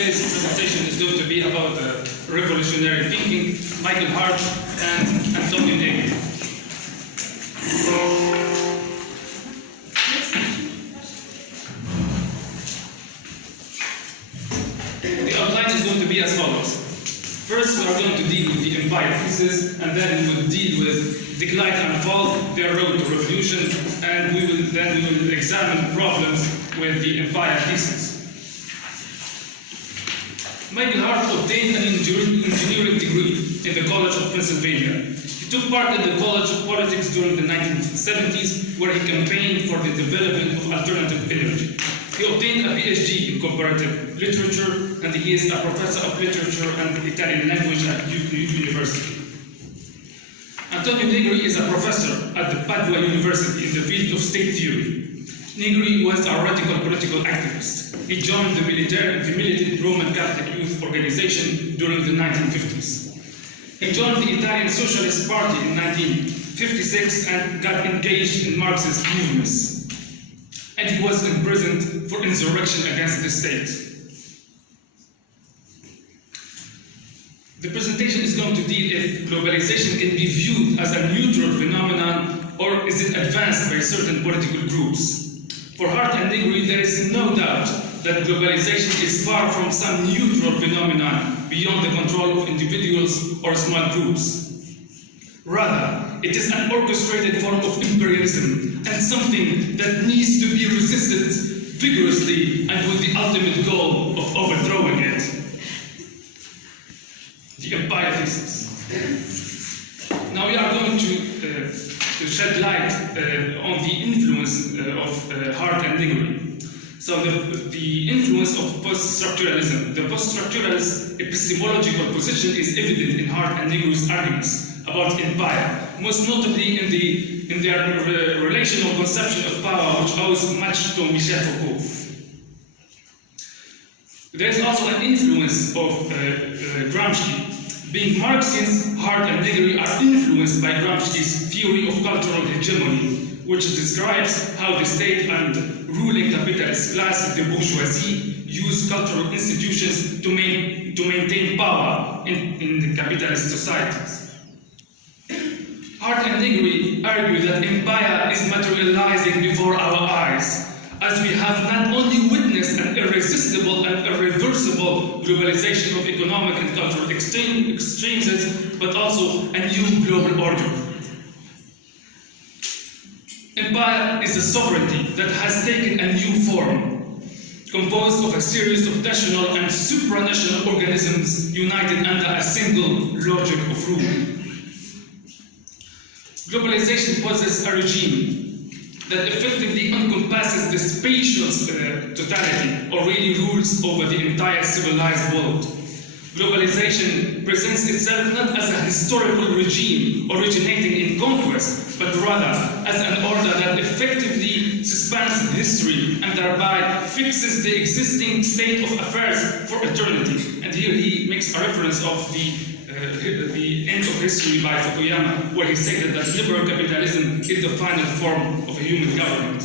today's presentation is going to be about revolutionary thinking, Michael Hardt and Antonio Negri. The outline is going to be as follows. First, we are going to deal with the empire thesis, and then we will deal with decline and fall, their road to revolution, and we will examine problems with the empire thesis. Michael Hardt obtained an engineering degree in the College of Pennsylvania. He took part in the College of Politics during the 1970s, where he campaigned for the development of alternative energy. He obtained a PhD in comparative literature, and he is a professor of literature and Italian language at Duke University. Antonio Negri is a professor at the Padua University in the field of state theory. Negri was a radical political activist. He joined the militant Roman Catholic youth organization during the 1950s. He joined the Italian Socialist Party in 1956 and got engaged in Marxist movements. And he was imprisoned for insurrection against the state. The presentation is going to deal if globalization can be viewed as a neutral phenomenon or is it advanced by certain political groups. For Hardt and Negri, there is no doubt that globalization is far from some neutral phenomenon beyond the control of individuals or small groups. Rather, it is an orchestrated form of imperialism and something that needs to be resisted vigorously and with the ultimate goal of overthrowing it. The empire thesis. Now we are going to shed light on the influence of Hardt and Negri. So the influence of post-structuralism. The post-structuralist epistemological position is evident in Hardt and Negri's arguments about empire, most notably in their relational conception of power, which owes much to Michel Foucault. There is also an influence of Gramsci. Being Marxians, Hardt and Negri are influenced by Gramsci's theory of cultural hegemony, which describes how the state and ruling capitalist class, the bourgeoisie, use cultural institutions to maintain power in the capitalist societies. Hardt and Negri argue that empire is materializing before our eyes, as we have not only witnessed an irresistible and irreversible globalization of economic and cultural exchanges, but also a new global order. Empire is a sovereignty that has taken a new form, composed of a series of national and supranational organisms united under a single logic of rule. Globalization possesses a regime that effectively encompasses the spatial totality or really rules over the entire civilized world. Globalization presents itself not as a historical regime originating in conquest, but rather as an order that effectively suspends history and thereby fixes the existing state of affairs for eternity. And here he makes a reference of the end of history by Fukuyama, where he stated that liberal capitalism is the final form of a human government.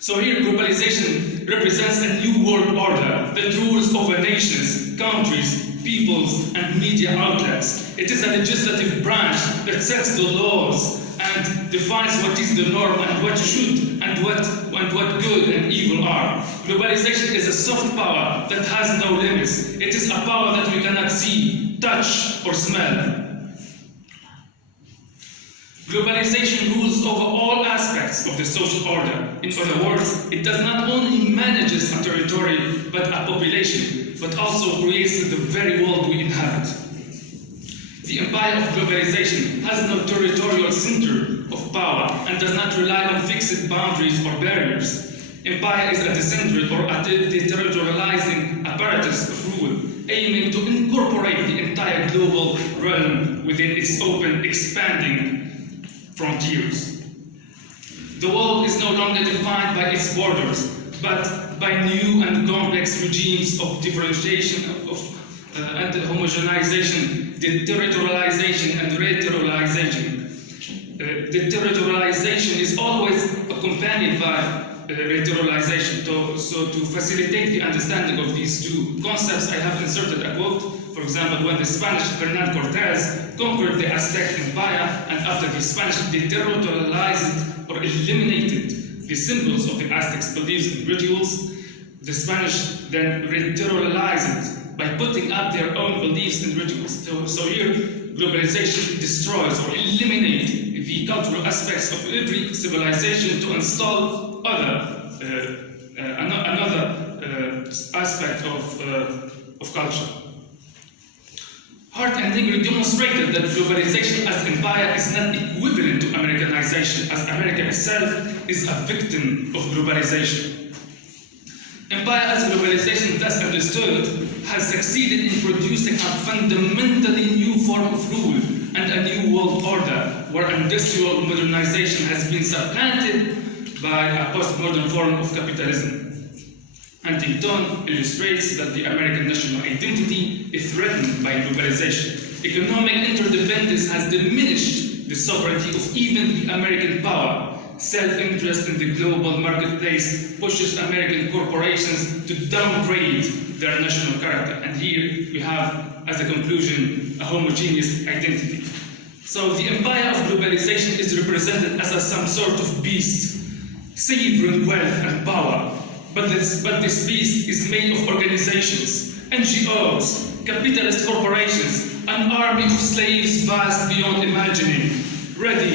So here, globalization represents a new world order that rules over nations, countries, peoples, and media outlets. It is a legislative branch that sets the laws and defines what is the norm and what should and what good and evil are. Globalization is a soft power that has no limits. It is a power that we cannot see, touch, or smell. Globalization rules over all aspects of the social order. In other words, it does not only manages a territory, but a population, but also creates the very world we inhabit. The empire of globalization has no territorial center of power and does not rely on fixed boundaries or barriers. Empire is a decentralized or a deterritorializing apparatus of rule, aiming to incorporate the entire global realm within its open, expanding frontiers. The world is no longer defined by its borders, but by new and complex regimes of differentiation and homogenization, deterritorialization and reterritorialization. Deterritorialization is always accompanied by rhetoricization. So to facilitate the understanding of these two concepts, I have inserted a quote. For example, when the Spanish Hernán Cortés conquered the Aztec Empire, and after the Spanish deterritorialized or eliminated the symbols of the Aztecs' beliefs and rituals, the Spanish then rhetoricized it by putting up their own beliefs and rituals. So here, globalization destroys or eliminates the cultural aspects of every civilization to install another aspect of culture. Hardt and Negri demonstrated that globalization as empire is not equivalent to Americanization, as America itself is a victim of globalization. Empire as globalization, thus understood, has succeeded in producing a fundamentally new form of rule and a new world order, where industrial modernization has been supplanted by a postmodern form of capitalism. Huntington illustrates that the American national identity is threatened by globalization. Economic interdependence has diminished the sovereignty of even the American power. Self-interest in the global marketplace pushes American corporations to downgrade their national character. And here we have, as a conclusion, a homogeneous identity. So the empire of globalization is represented as some sort of beast, savoring wealth and power. But this beast is made of organizations, NGOs, capitalist corporations, an army of slaves vast beyond imagining, ready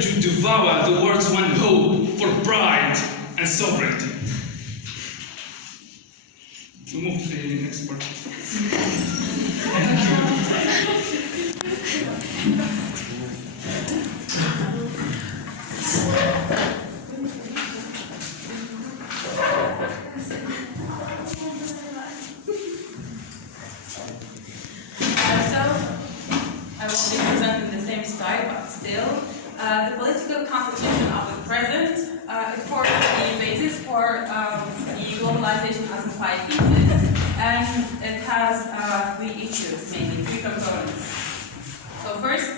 to devour the world's one hope for pride and sovereignty. We move to the next part. I won't be presenting the same style, but still. The political constitution of the present it forms the basis for the globalization as applied thesis, and it has three issues, mainly three components. So first,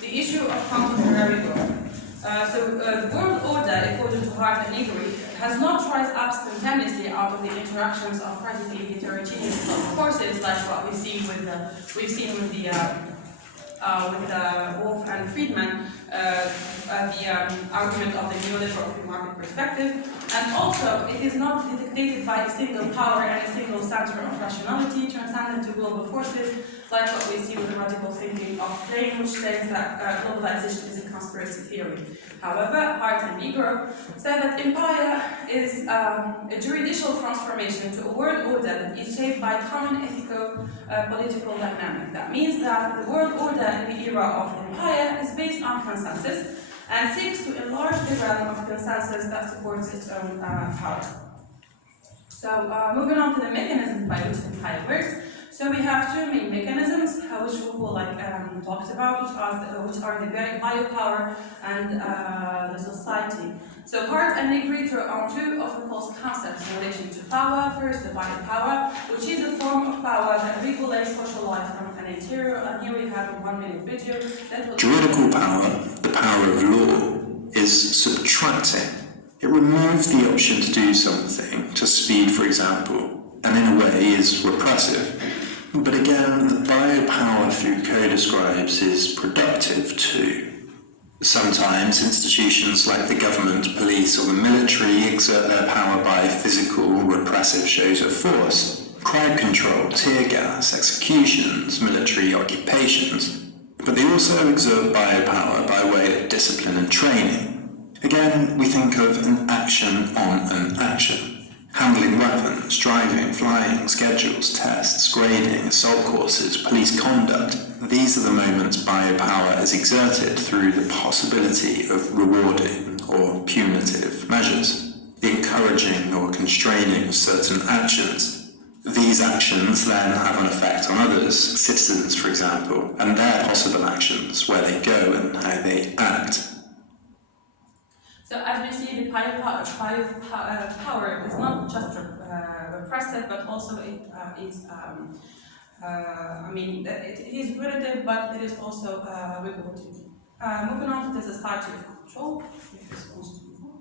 the issue of contemporary world. The world order, according to Hardt and Negri, has not rise up spontaneously out of the interactions of radically heterogeneous forces, like what we've seen with Wolf and Friedman, the argument of the neoliberal free market perspective, and also it is not dictated by a single power and a single center of rationality transcendent to global forces, like what we see with the radical thinking of Klein, which says that globalization is a conspiracy theory. However, Hardt and Negri said that empire is a juridical transformation to a world order that is shaped by common ethical political dynamic. That means that the world order in the era of empire is based on consensus and seeks to enlarge the realm of consensus that supports its own power. So moving on to the mechanism by which empire works. So we have two main mechanisms, which Hugo talked about, which are the biopower and the society. So Hardt and Negri throw on two of the false concepts in relation to power. First, the biopower, which is a form of power that regulates social life from an interior. And here we have a 1-minute video. Juridical power, the power of law, is subtracting. It removes the option to do something, to speed, for example, and in a way is repressive. But again, the biopower Foucault describes is productive too. Sometimes institutions like the government, police, or the military exert their power by physical, repressive shows of force, crowd control, tear gas, executions, military occupations. But they also exert biopower by way of discipline and training. Again, we think of an action on an action. Handling weapons, driving, flying, schedules, tests, grading, assault courses, police conduct. These are the moments biopower is exerted through the possibility of rewarding or punitive measures, the encouraging or constraining of certain actions. These actions then have an effect on others, citizens for example, and their possible actions, where they go and how they act. So as we see, the biopower is not just repressive, but also it is, it is punitive, but it is also regulative. Moving on to the society of control, if this wants to move on,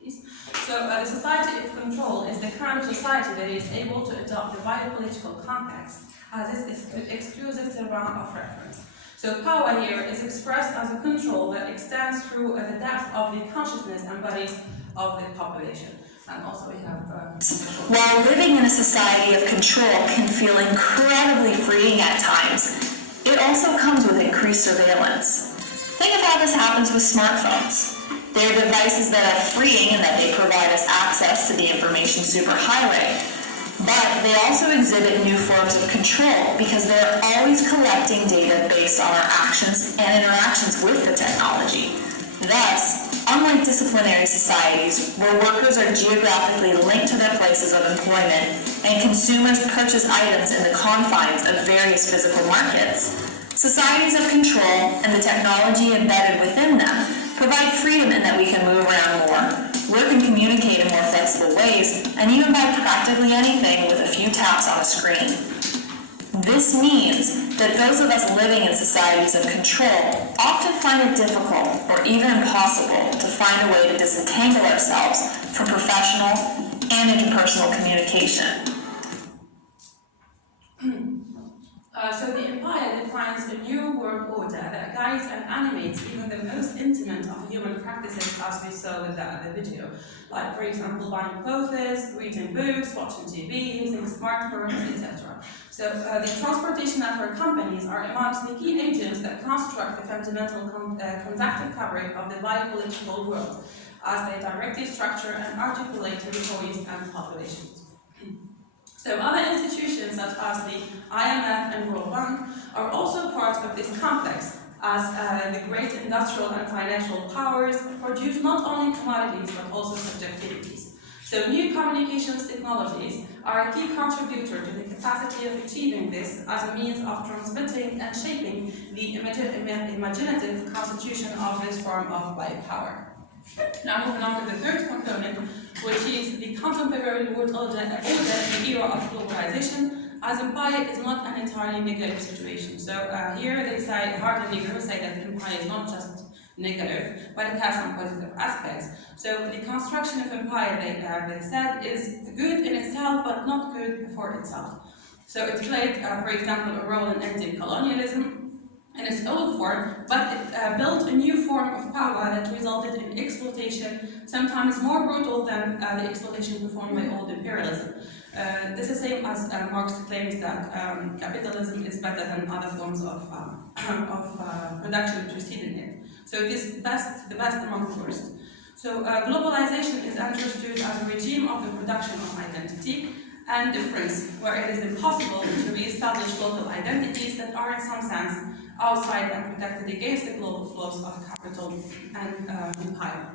please. So the society of control is the kind of society that is able to adopt the biopolitical context as its exclusive terrain of reference. So power here is expressed as a control that extends through the depth of the consciousness and bodies of the population. And also we have... While living in a society of control can feel incredibly freeing at times, it also comes with increased surveillance. Think of how this happens with smartphones. They're devices that are freeing in that they provide us access to the information superhighway, but they also exhibit new forms of control because they're always collecting data based on our actions and interactions with the technology. Thus, unlike disciplinary societies where workers are geographically linked to their places of employment and consumers purchase items in the confines of various physical markets, societies of control and the technology embedded within them provide freedom in that we can move around more, work and communicate in more flexible ways, and even buy practically anything with a few taps on a screen. This means that those of us living in societies of control often find it difficult or even impossible to find a way to disentangle ourselves from professional and interpersonal communication. So the empire defines a new world order that guides and animates even the most intimate of human practices, as we saw with the video. Like, for example, buying clothes, reading books, watching TV, using smartphones, etc. So the transportation network companies are amongst the key agents that construct the fundamental conductive fabric of the biopolitical world, as they directly structure and articulate territories and populations. So other institutions such as the IMF and World Bank are also part of this complex, as the great industrial and financial powers produce not only commodities but also subjectivities. So new communications technologies are a key contributor to the capacity of achieving this as a means of transmitting and shaping the imaginative constitution of this form of biopower. Now moving on to the third component, which is the contemporary world order in the era of globalization, as empire is not an entirely negative situation. So here they say, Hardt and Negri say that empire is not just negative, but it has some positive aspects. So the construction of empire, they said, is good in itself, but not good for itself. So it played, for example, a role in ending colonialism in its old form, but it built a new form of power that resulted in exploitation, sometimes more brutal than the exploitation performed by old imperialism. This is the same as Marx claims that capitalism is better than other forms of production preceding it. So it is the best among the worst. So globalization is understood as a regime of the production of identity and difference, where it is impossible to re-establish local identities that are in some sense outside and protected against the global flows of capital and empire.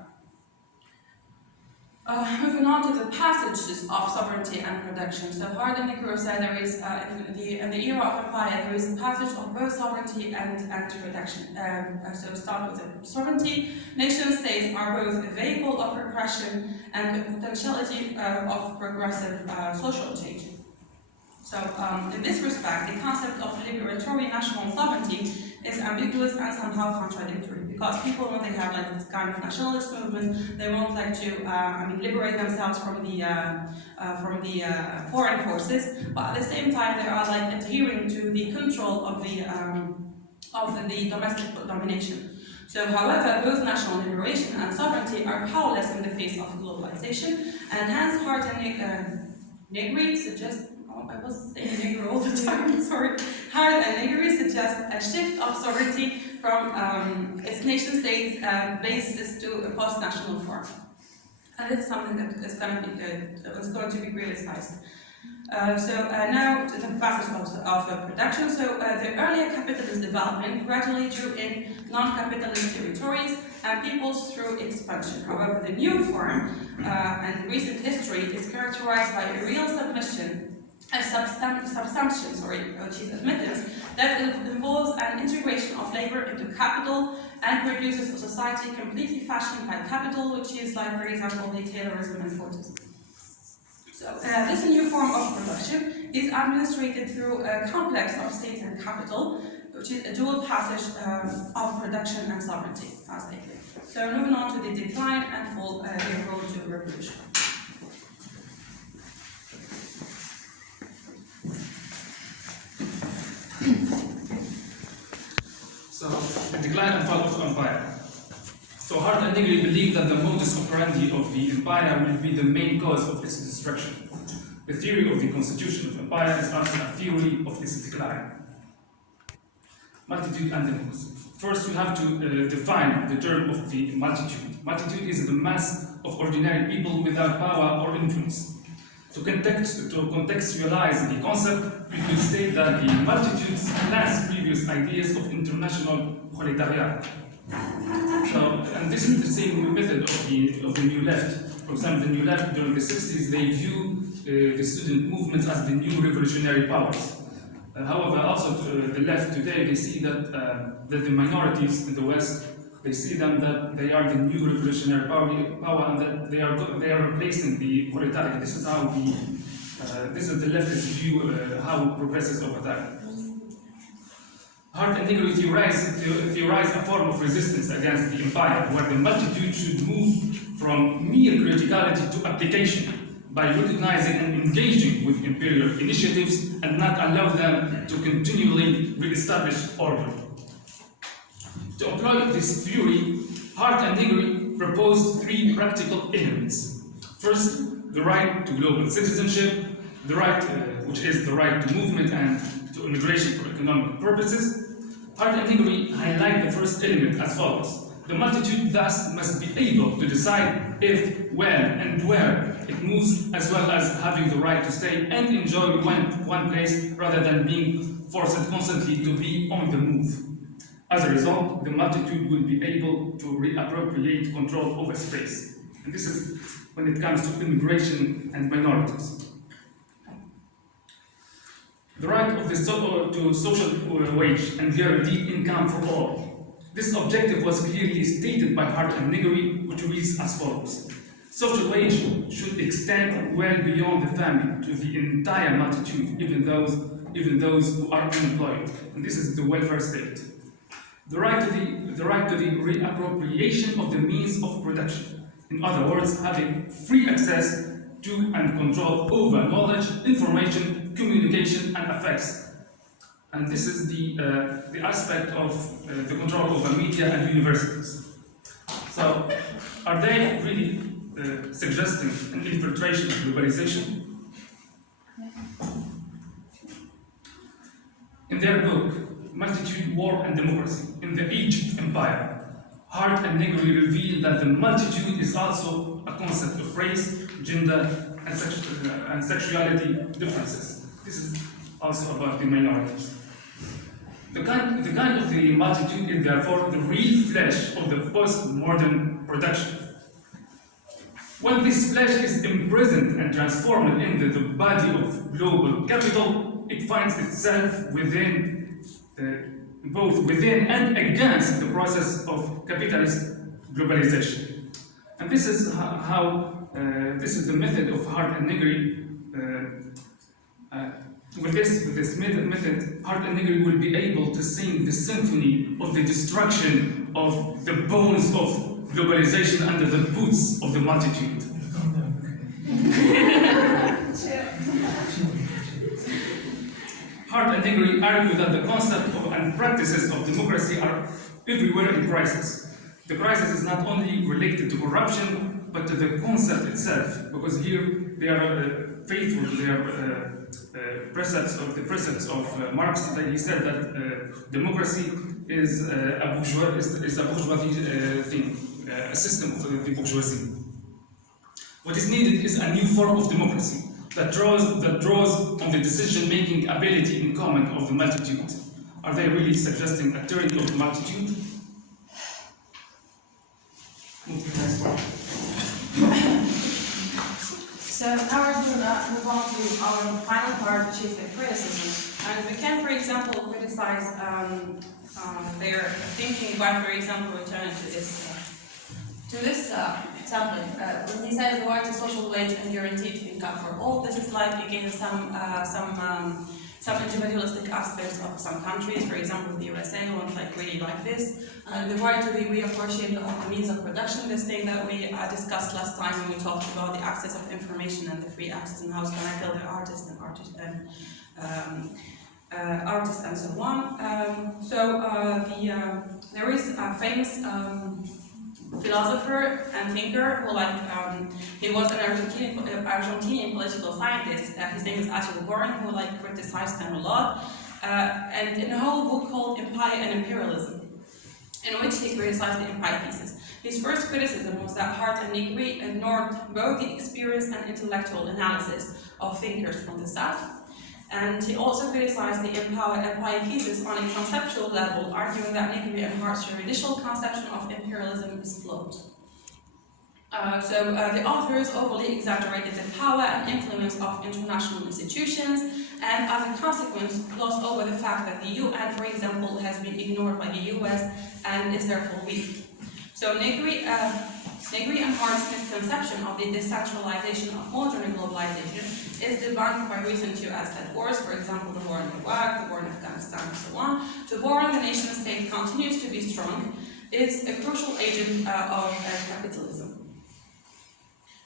Moving on to the passages of sovereignty and production. So Hardt and Negri said there is, in the era of empire, there is a passage of both sovereignty and production. So start with the sovereignty. Nation states are both a vehicle of repression and a potentiality of progressive social change. So in this respect, the concept of liberatory national sovereignty is ambiguous and somehow contradictory, because people, when they have like this kind of nationalist movement, they won't like to liberate themselves from the foreign forces, but at the same time they are like adhering to the control of the domestic domination. So, however, both national liberation and sovereignty are powerless in the face of globalization, and hence Hardt and Negri suggest. I was saying Negri all the time, sorry. Hardt and Negri suggest a shift of sovereignty from its nation-states basis to a post-national form. And this is something that is going to be criticized. Now to the passage of production. So the earlier capitalist development gradually drew in non-capitalist territories and peoples through expansion. However, the new form and recent history is characterized by a real submission, which is admittance, that involves an integration of labor into capital and produces a society completely fashioned by capital, which is like, for example, the Taylorism and Fordism. So this new form of production is administrated through a complex of state and capital, which is a dual passage of production and sovereignty, as they claim. So moving on to the decline and fall, the road to revolution. So, the decline and fall of empire. So Hardt and Negri believe that the modus operandi of the empire will be the main cause of its destruction. The theory of the constitution of empire is also a theory of its decline. Multitude and democracy. First, we have to define the term of the multitude. Multitude is the mass of ordinary people without power or influence. To contextualize the concept, we could state that the multitude surpass previous ideas of international proletariat. So, and this is the same method of the New Left. For example, the New Left during the 60s, they view the student movements as the new revolutionary powers. However, also the left today, they see that, that the minorities in the West, they see them that they are the new revolutionary power and that they are replacing the proletariat. This is how this is the leftist view how it progresses over time. Hardt and Negri theorize a form of resistance against the empire, where the multitude should move from mere criticality to application by recognizing and engaging with imperial initiatives and not allow them to continually re-establish order. To employ this theory, Hardt and Negri proposed three practical elements. First, the right to global citizenship, the right, which is the right to movement and to immigration for economic purposes. Hardt and Negri highlight the first element as follows. The multitude thus must be able to decide if, when, and where it moves, as well as having the right to stay and enjoy one place rather than being forced constantly to be on the move. As a result, the multitude will be able to reappropriate control over space. And this is when it comes to immigration and minorities. The right of the to social wage and guaranteed income for all. This objective was clearly stated by Hardt and Negri, which reads as follows. Social wage should extend well beyond the family to the entire multitude, even those who are unemployed. And this is the welfare state. The right to the reappropriation of the means of production. In other words, having free access to and control over knowledge, information, communication, and effects. And this is the aspect of the control over media and universities. So, are they really suggesting an infiltration of globalization? In their book, Multitude, War and Democracy, in the Age of Empire, Hardt and Negri reveal that the multitude is also a concept of race, gender, and sexuality differences. This is also about the minorities. The kind of the multitude is therefore the real flesh of the postmodern production. When this flesh is imprisoned and transformed into the body of global capital, it finds itself within, both within and against the process of capitalist globalization. And this is how, this is the method of Hardt and Negri. With this method, Hardt and Negri will be able to sing the symphony of the destruction of the bones of globalization under the boots of the multitude. Hardt and Negri argue that the concept and practices of democracy are everywhere in crisis. The crisis is not only related to corruption, but to the concept itself, because here they are faithful to their precepts of Marx. That he said that democracy is a bourgeoisie thing, a system of the bourgeoisie. What is needed is a new form of democracy that draws on the decision-making ability in common of the multitude. Are they really suggesting a tyranny of the multitude? Move to the next one. So now we're going to move on to our final part, which is the criticism. And we can, for example, criticize their thinking by, for example, returning to this example. When he says the right to social wage and guaranteed income for all, this is like again some some individualistic aspects of some countries, for example, the USA won't really like this. The right to be reapportioned of the means of production, this thing that we discussed last time when we talked about the access of information and the free access and how it's going to kill the artists and artists and so on. There is a famous philosopher and thinker who he was an Argentinian political scientist. His name is Arthur Warren, who criticized them a lot. And in a whole book called Empire and Imperialism, in which he criticized the empire thesis. His first criticism was that Hardt and Negri ignored both the experience and intellectual analysis of thinkers from the South. And he also criticized the empire thesis on a conceptual level, arguing that Negri and Hardt's juridical conception of imperialism is flawed. The authors overly exaggerated the power and influence of international institutions, and as a consequence, glossed over the fact that the UN, for example, has been ignored by the US and is therefore weak. So Negri and Hardt's misconception of the decentralization of modern globalization is debunked by recent US-led wars, for example, the war in Iraq, the war in Afghanistan, and so on. To warn the nation-state continues to be strong is a crucial agent of capitalism.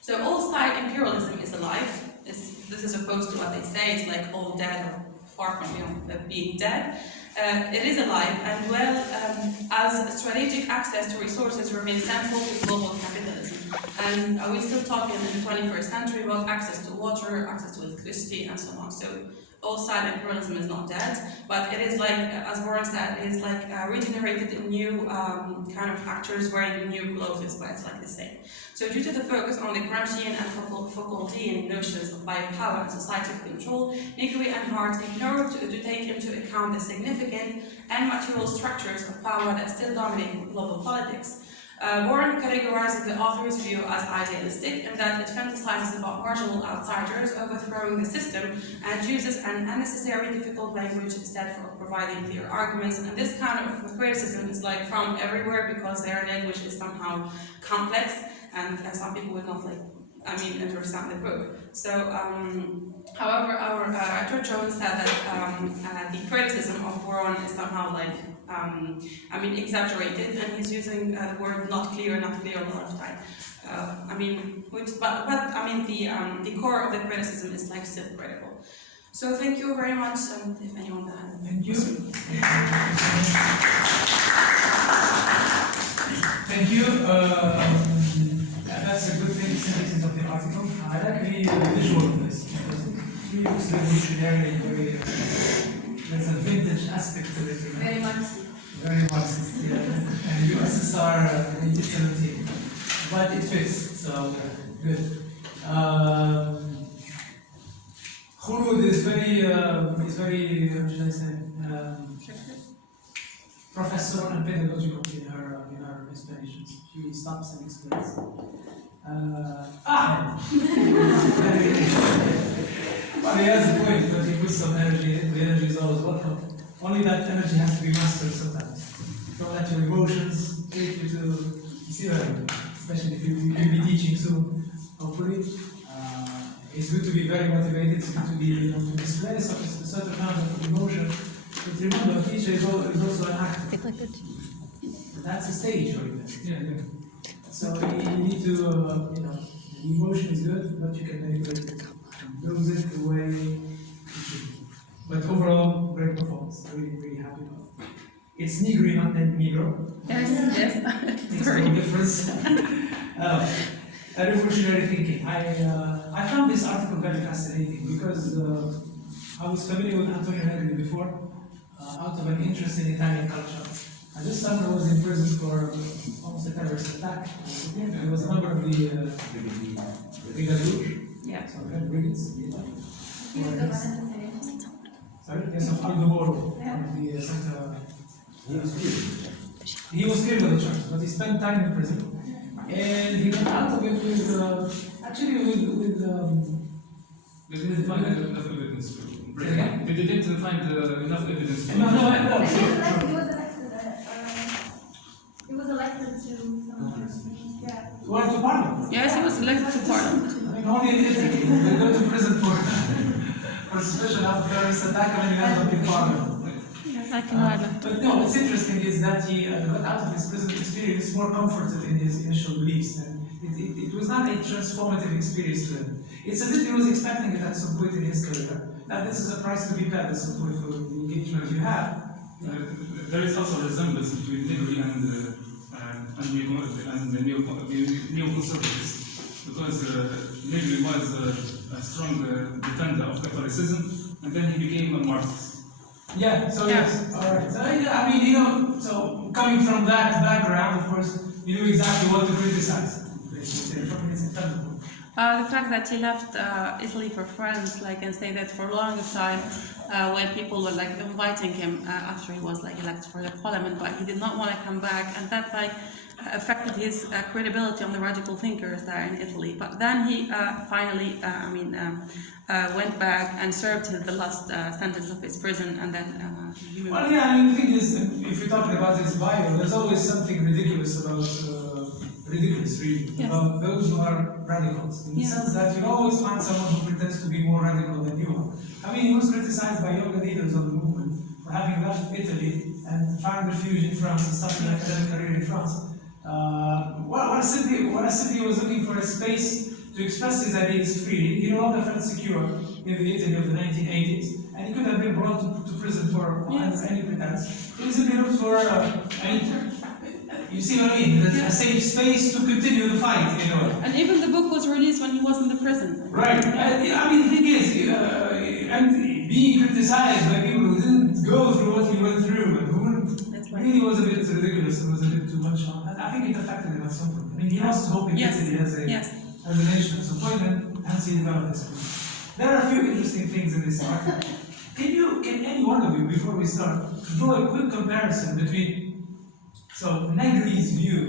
So old-style imperialism is alive. This is opposed to what they say, it's like all dead or far from being dead. It is alive, and as strategic access to resources remains central to global capitalism. And we're still talking in the 21st century about access to water, access to electricity, and so on. So old-style imperialism is not dead, but it is as Warren said, it is regenerated in new kind of actors wearing new clothes, but it's the same. So due to the focus on the Gramscian and Foucauldian notions of biopower and societal control, Negri and Hardt ignored to take into account the significant and material structures of power that still dominate global politics. Warren categorizes the author's view as idealistic in that it fantasizes about marginal outsiders overthrowing the system and uses an unnecessary difficult language instead for providing clear arguments. And this kind of criticism is from everywhere because their language is somehow complex and some people would not understand the book. So, however, our George Jones said that the criticism of Warren is somehow exaggerated, and he's using the word not clear a lot of time. The core of the criticism is still critical. So thank you very much. If anyone has Thank you. Thank you. That's a good thing, synthesis of the article. I like the visual of this because it feels revolutionary and there's a vintage aspect to it. very much. Very Marxist, yeah. And USSR 1917. But it fits, so good. Khulud is very, how should I say, professional and pedagogical in her explanations. She stops and explains. Ahmed! Well, he has a point, but he puts some energy in. The energy is always welcome. Only that energy has to be mastered sometimes. Don't let your emotions take you to, you see that, especially if you'll be teaching soon, hopefully. It's good to be very motivated, it's good to be, to display a certain amount of emotion. But remember, a teacher is also an actor. That's a stage right there. Yeah. So you need to, the emotion is good, but you can manipulate it. Dose it the way it should be. But overall, great performance. Really, really happy about it. It's Negri, not Negro. Yes. It's no difference. Revolutionary thinking. I found this article very fascinating because I was familiar with Hardt and Negri before, out of an interest in Italian culture. And this summer I was in prison for almost a terrorist attack. I was a member of the Brigade Rouge. Yeah. So brigades. Sorry? Yes, of Aldo Moro, one of the center. He was killed with the church, but he spent time in prison. And he got out of it with They didn't find enough evidence to bring it. They didn't find enough evidence. No. He was elected to Parliament. Yes, he was elected to parliament. I mean, only in Italy. They go to prison for for suspicion of terrorist attack, and then you end up in parliament. But no, what's interesting is that he got out of his prison experience more comforted in his initial beliefs. And it was not a transformative experience to him. It's as if he was expecting it at some point in his career. Now, this is a price to be paid at some point for the engagement you have. There is also a resemblance between Negri and the neoconservatives, because Negri was a strong defender of Catholicism, and then he became a Marxist. Yeah, so yes, alright. So, yeah, I mean, you know, so coming from that background, of course, you knew exactly what to criticize. The fact that he left Italy for France, like, and say that for a long time, when people were like inviting him after he was like elected for the parliament, but he did not want to come back, and that like affected his credibility on the radical thinkers there in Italy. But then he finally, went back and served the last sentence of his prison, and then he moved. Well, yeah, I mean, the thing is, if you're talking about his bio, there's always something ridiculous about, really, Yes. about those who are radicals. In the Yes. sense that you always find someone who pretends to be more radical than you are. I mean, he was criticized by younger leaders of the movement for having left Italy and found refuge in France and started an academic career in France. When Sidney was looking for a space to express his ideas freely, he no longer felt secure in the Italy of the 1980s, and he could have been brought to prison for any pretense. He simply looked for, you see what I mean? A safe space to continue the fight, you know. And even the book was released when he was in the prison. Right. I mean, the thing is, and being criticized by people who didn't go through what he went through, and who really was a bit ridiculous, it was a bit too much. I think it affected him at some point. I mean, he lost hope in Italy as a nation at some point, and hence he developed this book. There are a few interesting things in this article. Can any one of you, before we start, draw a quick comparison between Negri's view,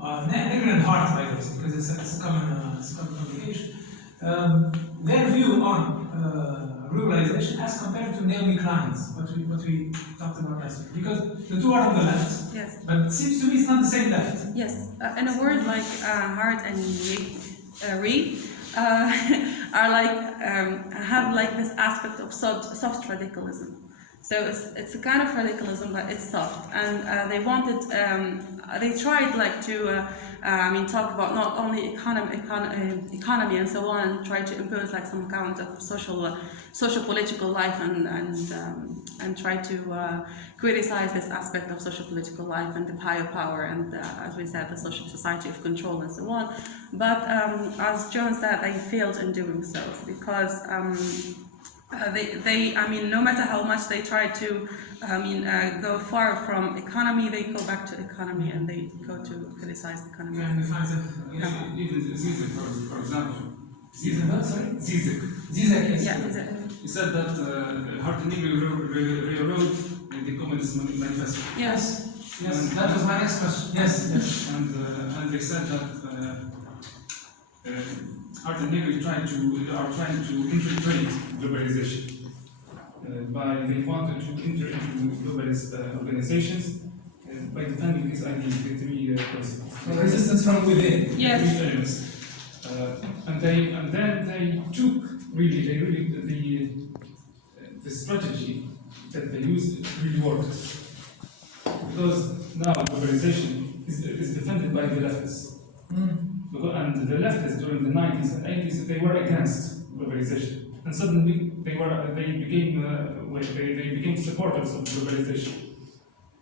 Negri and Hardt, by the way, because it's a common publication, their view on globalization as compared to Naomi Klein's, what we talked about last week. Because the two are on the left, Yes. but it seems to me it's not the same left. Yes, in a word like Hardt and Negri are like have like this aspect of soft radicalism. So it's a kind of radicalism, but it's soft, and they wanted, they tried like to, talk about not only economy and so on, and try to impose like some kind of social political life, and try to criticize this aspect of social political life and the higher power, and as we said, the social society of control and so on. But as Joan said, they failed in doing so because. No matter how much they try to, go far from economy, they go back to economy and they go to criticize the economy. Yeah, and we find that. Even Zizek, for example. Zizek, what, sorry? Zizek. Zizek, yes. Yeah, exactly. He said that Hardt and Negri rewrote the Communist Manifesto. Yes. Yes, that was my next question. Yes, yes. And they said that Hardt and Negri are trying to infiltrate globalization. They wanted to enter into globalist organizations by defending these ideas, the three principles. So resistance from within. Yes. Three elements. And then they took the strategy that they used really worked. Because now globalization is defended by the leftists. And the leftists during the 90s and 80s, they were against globalization. And suddenly they became supporters of globalization.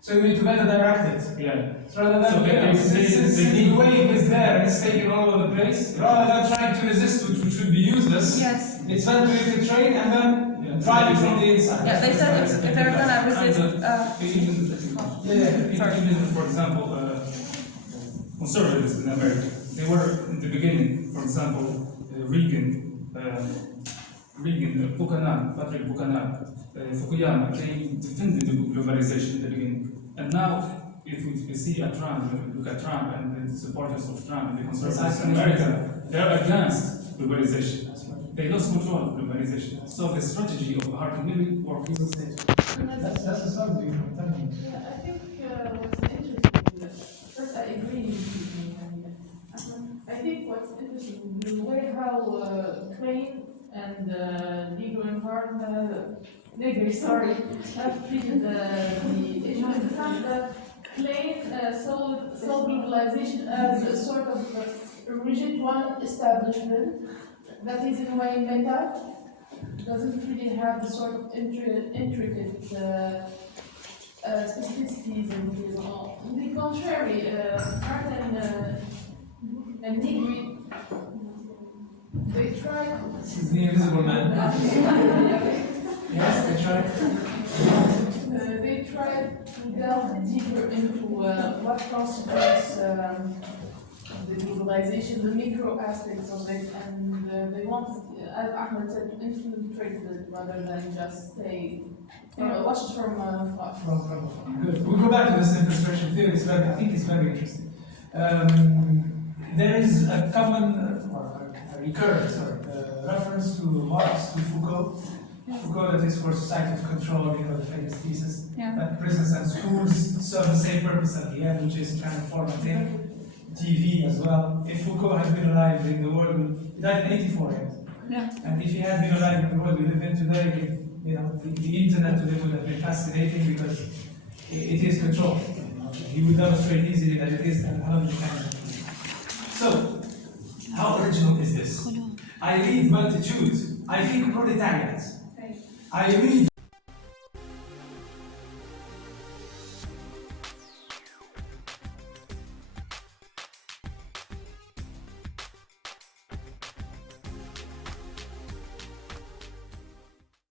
So you need to better direct it. Yeah. So rather than, since the wave is there and it's taking all over the place, rather than trying to resist, which would be useless, Yes. it's better to infiltrate and then drive it from the inside. Yeah, they said if they're gonna resist. Even, for example, conservatives in America, they were in the beginning, for example, Reagan, Patrick Buchanan, Fukuyama, they defended globalization in the beginning. And now, if we see look at Trump and the supporters of Trump and the conservatives in America, they are against globalization. They lost control of globalization. So the strategy of Hardt and Negri worked. That's the strategy. Yeah, I think what's interesting, first I agree with you. I think what's interesting is the way how Klein and Negri and Hardt, Negri, sorry, have treated the issue in the sense that plain saw globalization as a sort of rigid one establishment that is in a way meta, doesn't really have the sort of intricate specificities and details and all. On the contrary, Hardt and Negri, they tried. This is the invisible man. Yes, they tried. They tried to delve deeper into what constitutes the globalization, the micro aspects of it, and they wanted, as Ahmed said, to infiltrate it rather than just stay, watch it from afar. From good. We'll go back to this infrastructure theory. I think it's very interesting. There is a common, or a recurrent, reference to Marx, to Foucault. Foucault, that is for society of control, the famous thesis, that prisons and schools serve the same purpose at the end, which is kind of formative. TV as well. If Foucault had been alive in the world, he died in 84 years. Yeah. And if he had been alive in the world we live in today, the internet today would have been fascinating because it is control. He would demonstrate easily that it is an element of mechanism. So, how original is this? I read multitudes. I think proletariat. I read